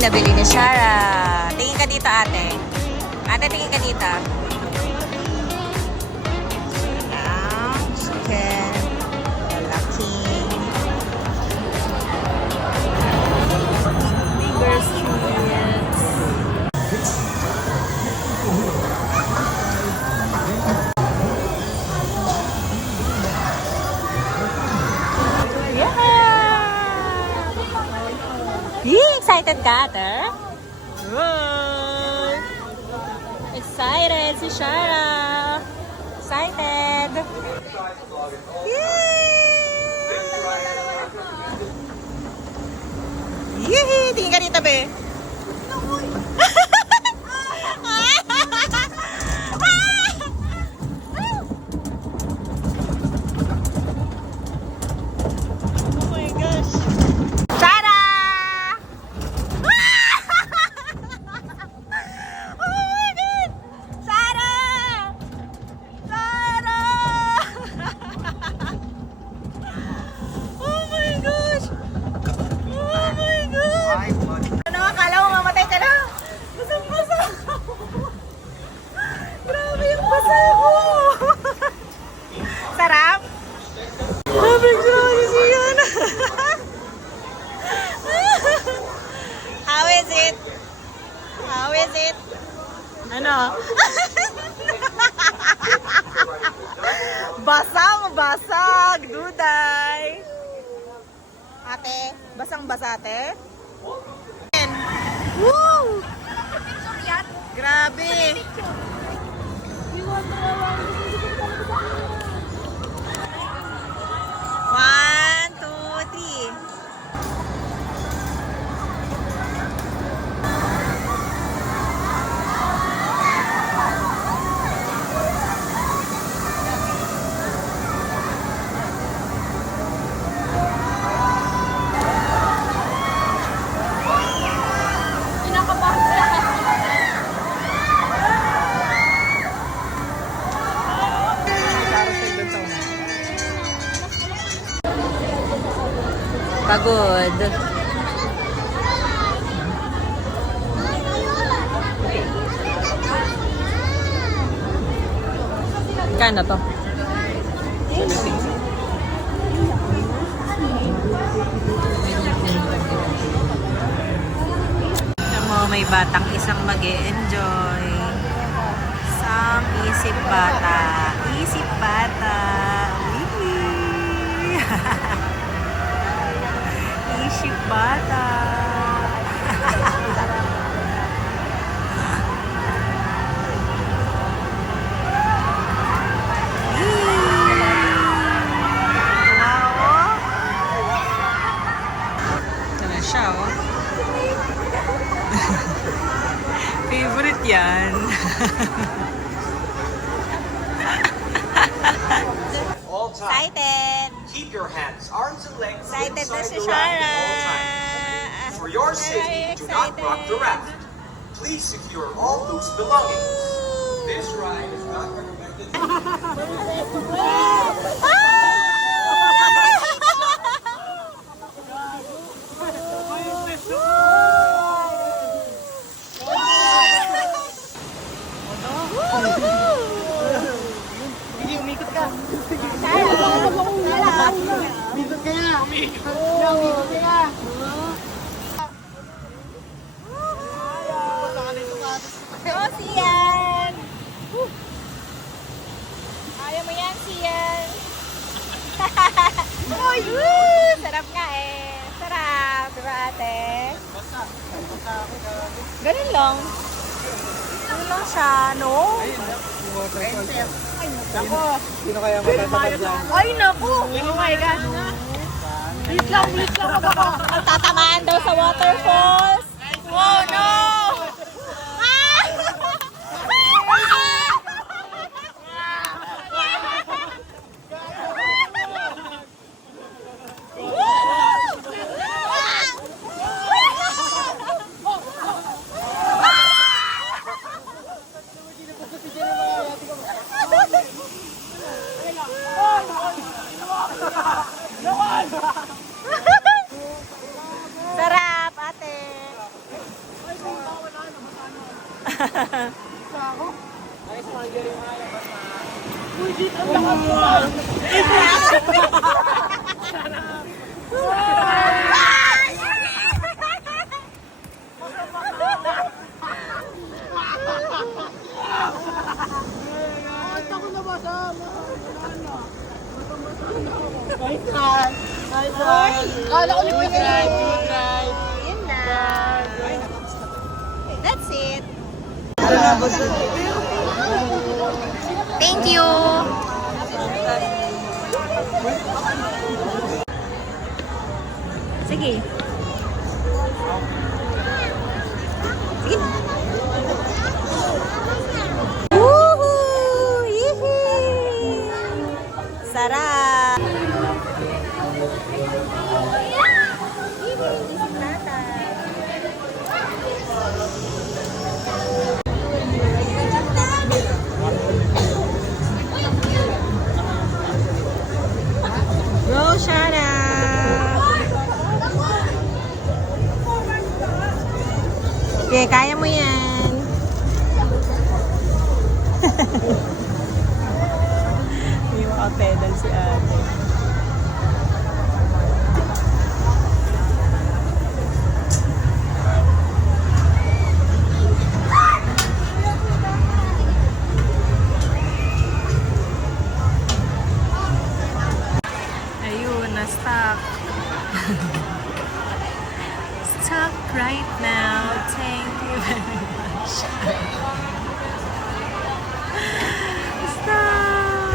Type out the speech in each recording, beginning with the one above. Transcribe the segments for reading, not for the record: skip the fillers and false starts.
nabili ni Shara. Tingin ka dito, ate. Ate, tingin ka dito. Chicken. Malaki. Bigger streets. Excited ka, ate? Excited si Shara. Excited. Yee! Tingin ka dito, be. Sarap? Sabi ko si Yana. How is it? How is it? Ano? Basang-basag, duday. Ate, basang-basa, ate? Woo! Grabe. One, two, three. Pagod. Kano to? May batang isang mag-e-enjoy. Isang isip bata. Isip bata. Isip bata. Ito na siya, oh. Favorite yan. Excited. Keep your hands, arms, and legs Excited na inside si the raft Shara. at all times. For your safety, do not rock the raft. Please secure all loose belongings. This ride is not recommended. Umikot ka. Umikot ka nga. Umikot ka. Oh, Sian! Ayaw mo yan, Sian! Uy! Sarap nga eh. Sarap. Diba, ate? Ganun lang. Ganun lang siya, no? Naku. Sino kaya matatapag dyan? Ay, naku! Oh my God! Wait lang ako. Ang tatamaan daw sa waterfalls. Oh, no! Sarap, ate. Kala ko libre na yun. Yun na. That's it. Thank you. Sige. Sige. Woohoo! Yee! Sarap! Go, Shara! Okay, kaya mo yan. May mga pedal si ate. Ayun, na-stuck. Stuck right now. Thank you very much. Stuck.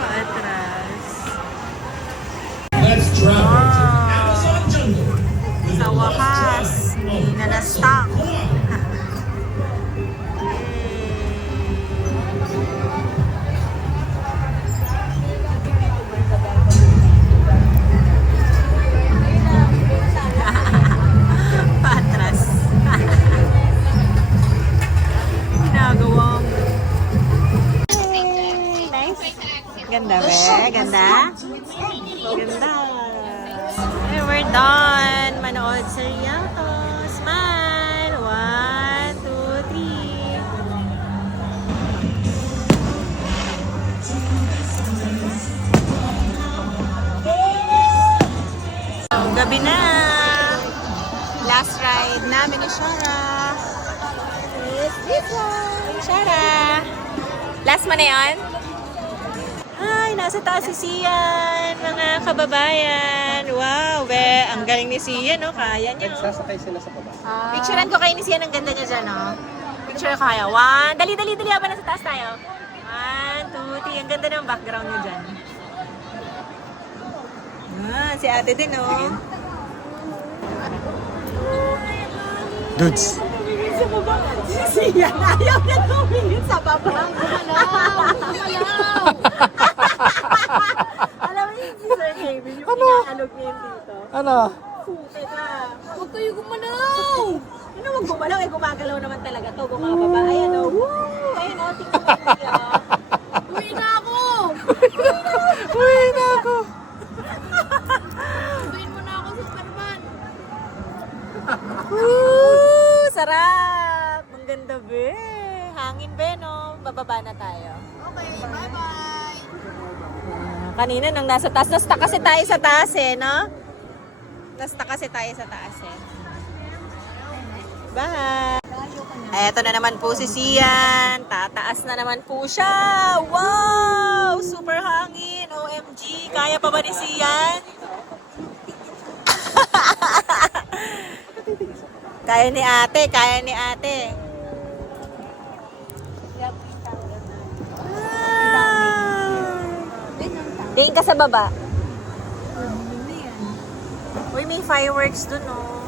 Patras. Let's travel to Amazon jungle. Sa wakas, hindi na na-stuck. Patras. Ginagawa mo. Nice. Ganda be? Ganda? Ganda. Okay, we're done. Manood sa Rialto. Smile. 1, 2, 3. Gabi na. Last ride namin ni Shara. Is this one? Shara. Last mo na yun? Ay, nasa taas si Sian, mga kababayan. Wow, be, ang galing ni Sian, no? Kaya niya. Nagsasakay sila sa baba. Picturean ko kayo ni Sian, ang ganda niya dyan, no? Picture ko kayo. 1, dali, habang nasa taas tayo. 1, 2, 3, ang ganda ng background niya dyan. Si ate din, no? Dudes. Sa baba. Si Sian, ayaw na tumingin sa baba. Alam mo yung si Sir Kevin, yung inaalog niya yun dito. Ano? Puti ka. Huwag kayo gumalaw! Ano huwag gumalaw? Eh, gumagalaw naman talaga to. Bumababa. Ayan o. Woo! Ayan o. Tingnan mo niya. Uwi na ako! Uy, na ako. Uwiin mo na ako, Superman. Woo! Sarap! Ang ganda, be. Hangin, be, no? Bababa na tayo. Okay, bye-bye! Kanina nang nasa taas. Nasta kasi tayo sa taas eh, no? Nasta kasi tayo sa taas eh. Bye! Eto na naman po si Sian. Tataas na naman po siya. Wow! Super hangin. OMG. Kaya pa ba ni Sian? Kaya ni ate. Kaya ni ate. Tingin ka sa baba. Uy, may fireworks dun, oh.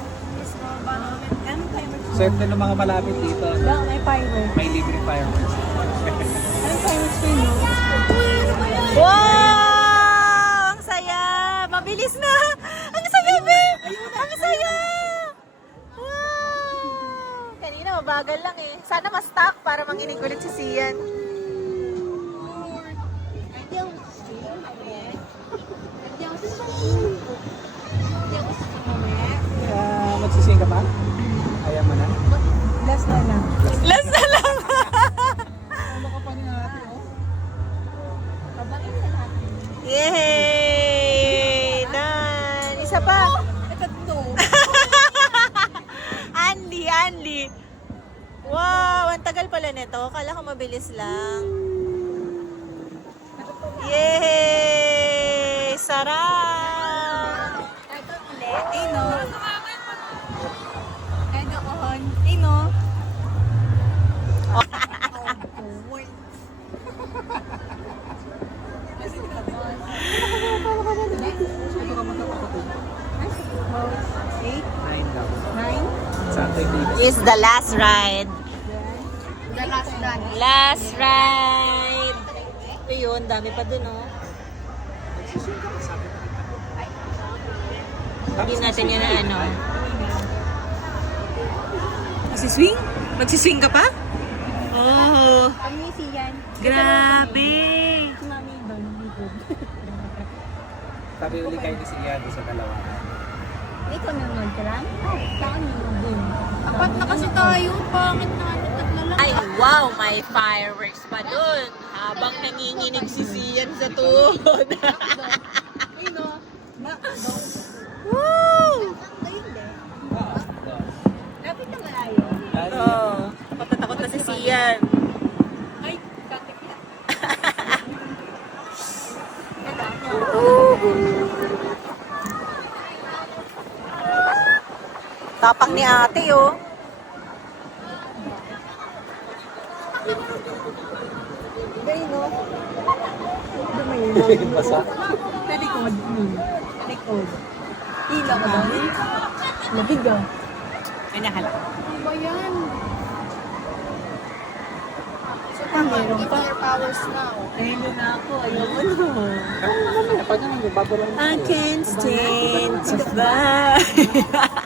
Swerte ng mga malapit dito. No? May fireworks. May libre fireworks. Anong fireworks kayo, no? Wow! Ang saya! Mabilis na! Ang saya, be! Ang saya! Wow! Kanina, mabagal lang eh. Sana ma-stock para manginig ulit si Sian. Magsising ka pa? Ayaw mo na? tagal pala nito. Kala ko mabilis lang. Yay! Sarap! Ito ulit. Ino. Ito on. Ino. Is the last ride. The last done. Last ride! Ayun, dami pa dun, oh. Hindi natin yun na ano. Magsiswing? Magsiswing ka pa? Oh, Kami si Yan. grabe! Si Mami doon. Sabi uli kayo ni Siya doon sa dalawa. Ikaw nanonood ka lang? Saan nanonood din? Apat na kasi tayo. Pangit na ano, tatlo lang. Ay, wow! May fireworks pa dun. Habang nanginginig si Sian sa tuhod. Ino. Woo! Ayun din. Dapat na malayo. Oh, takot na si Sian. Ay, kakit yan. Tapang ni ate, oh. Basa. Pwede ko likod. Hila ka ba? Labig ah. Ay, nakala. Ano ba yan? So, meron pa. Powers now. Ayun na ako. Ayoko na. Pag naman yung bago lang. I can't stand to fly.